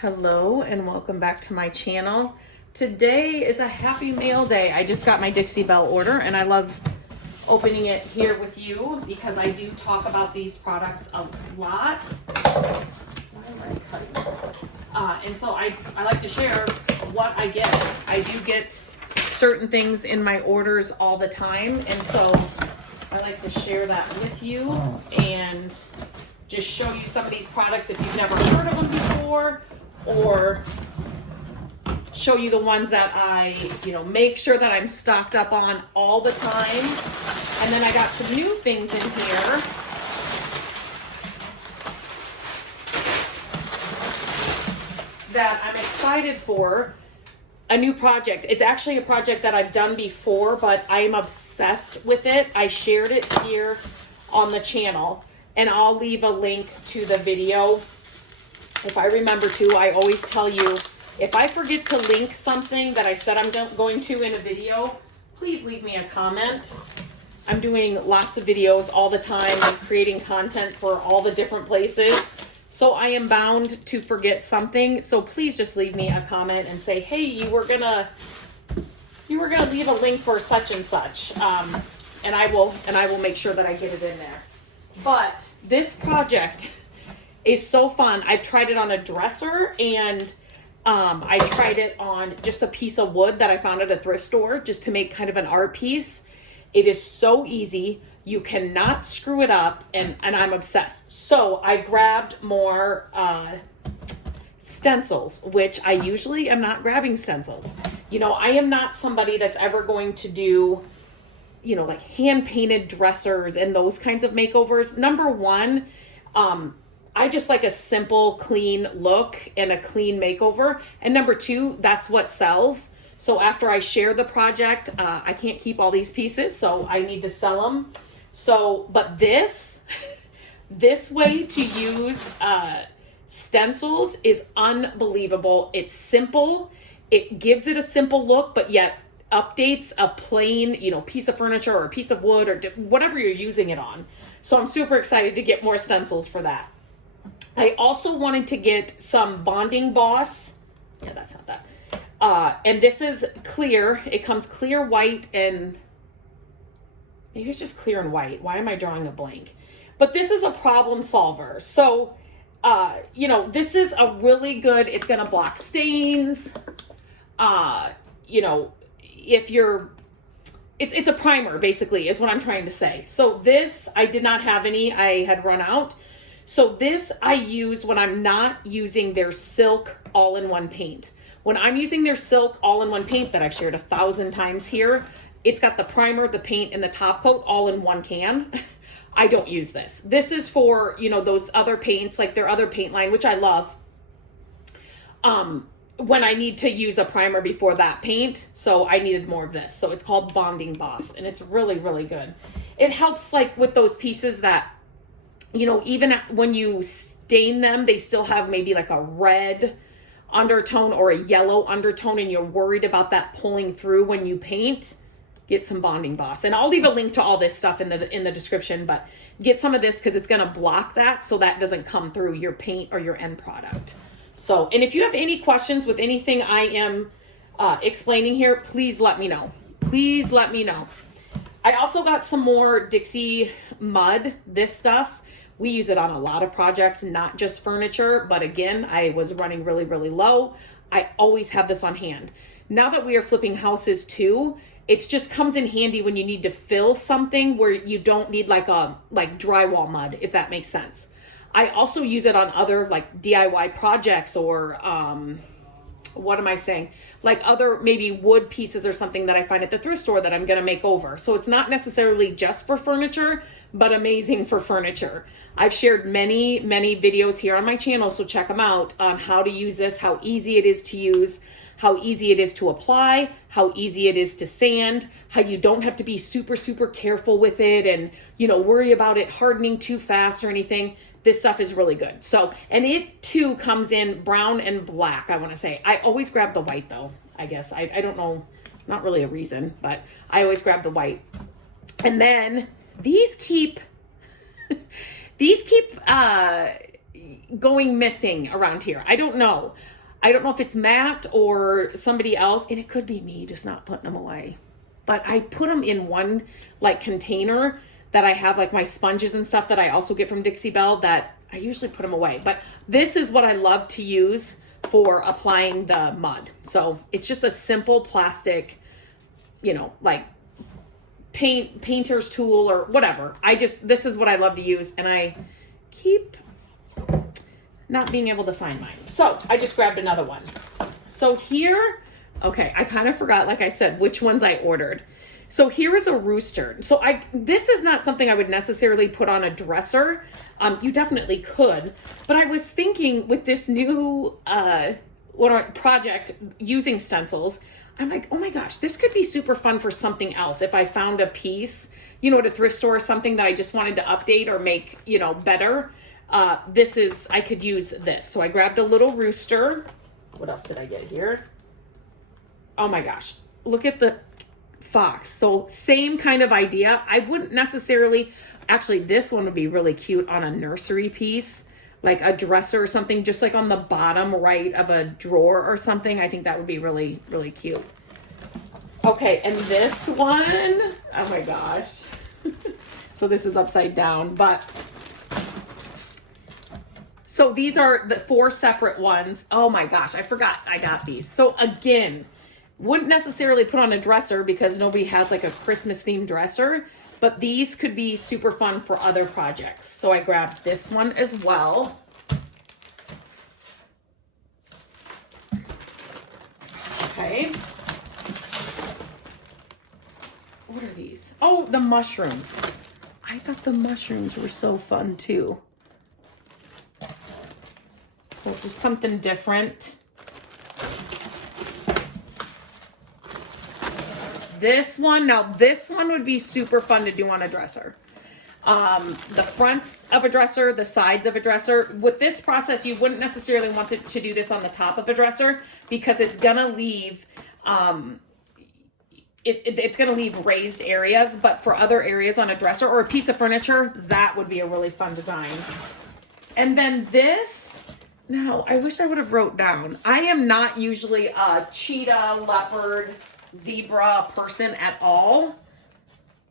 Hello and welcome back to my channel. Today is a happy mail day. I just got my Dixie Belle order and I love opening it here with you because I do talk about these products a lot. And so I like to share what I get. I do get certain things in my orders all the time, and so I like to share that with you and just show you some of these products if you've never heard of them before, or show you the ones that I, make sure that I'm stocked up on all the time. And then I got some new things in here. That I'm excited for. A new project. It's actually a project that I've done before, but I am obsessed with it. I shared it here on the channel, and I'll leave a link to the video. If I remember to, I always tell you, if I forget to link something that I said I'm going to in a video, please leave me a comment. I'm doing lots of videos all the time. I'm creating content for all the different places. So I am bound to forget something. So please just leave me a comment and say, hey, you were gonna leave a link for such and such. And I will make sure that I get it in there. But this project is so fun. I've tried it on a dresser, and I tried it on just a piece of wood that I found at a thrift store just to make kind of an art piece. It is so easy. You cannot screw it up, and I'm obsessed. So I grabbed more stencils, which I usually am not grabbing stencils. I am not somebody that's ever going to do, like hand-painted dressers and those kinds of makeovers. Number one, I just like a simple, clean look and a clean makeover. And number two, that's what sells. So after I share the project, I can't keep all these pieces, so I need to sell them. So, but this way to use stencils is unbelievable. It's simple. It gives it a simple look, but yet updates a plain, piece of furniture or a piece of wood or whatever you're using it on. So I'm super excited to get more stencils for that. I also wanted to get some bonding boss. Yeah, that's not that. And this is clear. It comes clear, white, and maybe it's just clear and white. Why am I drawing a blank? But this is a problem solver. So, this is a really good, it's going to block stains. If you're, it's a primer basically is what I'm trying to say. So this, I did not have any. I had run out. So this I use when I'm not using their silk all-in-one paint. When I'm using their silk all-in-one paint that I've shared 1,000 times here, it's got the primer, the paint, and the top coat all in one can. I don't use this. This is for, those other paints, like their other paint line, which I love. When I need to use a primer before that paint, so I needed more of this. So it's called Bonding Boss, and it's really, really good. It helps like with those pieces that, even when you stain them, they still have maybe like a red undertone or a yellow undertone, and you're worried about that pulling through when you paint. Get some Bonding Boss, and I'll leave a link to all this stuff in the description, but get some of this because it's going to block that so that doesn't come through your paint or your end product. So, and if you have any questions with anything I am explaining here, please let me know. Please let me know. I also got some more Dixie mud, this stuff. We use it on a lot of projects, not just furniture, but again, I was running really, really low. I always have this on hand. Now that we are flipping houses too, it just comes in handy when you need to fill something where you don't need like drywall mud, if that makes sense. I also use it on other like DIY projects or like other maybe wood pieces or something that I find at the thrift store that I'm going to make over. So it's not necessarily just for furniture, but amazing for furniture. I've shared many, many videos here on my channel, so check them out on how to use this, how easy it is to use, how easy it is to apply, how easy it is to sand, how you don't have to be super, super careful with it and, worry about it hardening too fast or anything. This stuff is really good. So, and it too comes in brown and black, I want to say. I always grab the white though, I guess. I don't know, not really a reason, but I always grab the white. And then these keep going missing around here. I don't know. I don't know if it's Matt or somebody else, and it could be me just not putting them away. But I put them in one like container that I have like my sponges and stuff that I also get from Dixie Belle that I usually put them away. But this is what I love to use for applying the mud. So it's just a simple plastic, you know, like painter's tool or whatever. This is what I love to use, and I keep not being able to find mine. So I just grabbed another one. So here, okay, I kind of forgot, like I said, which ones I ordered. So here is a rooster. So this is not something I would necessarily put on a dresser. You definitely could, but I was thinking with this new project using stencils, I'm like, oh my gosh, this could be super fun for something else. If I found a piece, you know, at a thrift store or something that I just wanted to update or make, you know, better. I could use this. So I grabbed a little rooster. What else did I get here? Oh my gosh, look at the fox. So same kind of idea. I wouldn't necessarily, actually this one would be really cute on a nursery piece, like a dresser or something, just like on the bottom right of a drawer or something. I think that would be really, really cute. Okay, and this one, oh my gosh. So this is upside down, but so these are the 4 separate ones. Oh my gosh, I forgot I got these. So again, wouldn't necessarily put on a dresser because nobody has like a Christmas themed dresser, but these could be super fun for other projects. So I grabbed this one as well. Okay. What are these? Oh, the mushrooms. I thought the mushrooms were so fun too. So just something different. This one would be super fun to do on a dresser. The fronts of a dresser, the sides of a dresser. With this process, you wouldn't necessarily want to do this on the top of a dresser because it's gonna leave, it's gonna leave raised areas, but for other areas on a dresser or a piece of furniture, that would be a really fun design. And then this, now I wish I would have wrote down. I am not usually a cheetah, leopard, zebra person at all,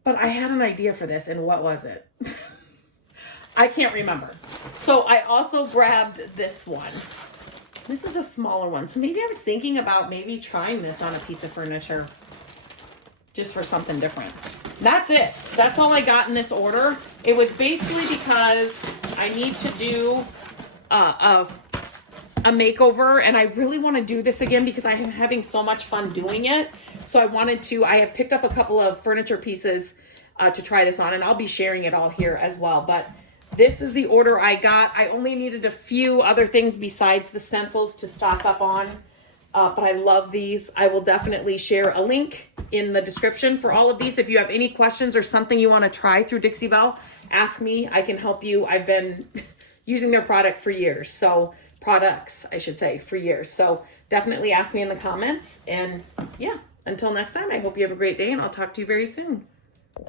but I had an idea for this, and what was it? I can't remember. So I also grabbed this one. This is a smaller one, so maybe I was thinking about maybe trying this on a piece of furniture just for something different. That's it. That's all I got in this order. It was basically because I need to do a makeover, and I really want to do this again because I am having so much fun doing it. So I have picked up a couple of furniture pieces to try this on, and I'll be sharing it all here as well. But this is the order I got. I only needed a few other things besides the stencils to stock up on, but I love these. I will definitely share a link in the description for all of these. If you have any questions or something you want to try through Dixie Belle, ask me. I can help you. I've been using their products, I should say, for years. So definitely ask me in the comments. And yeah, until next time, I hope you have a great day, and I'll talk to you very soon.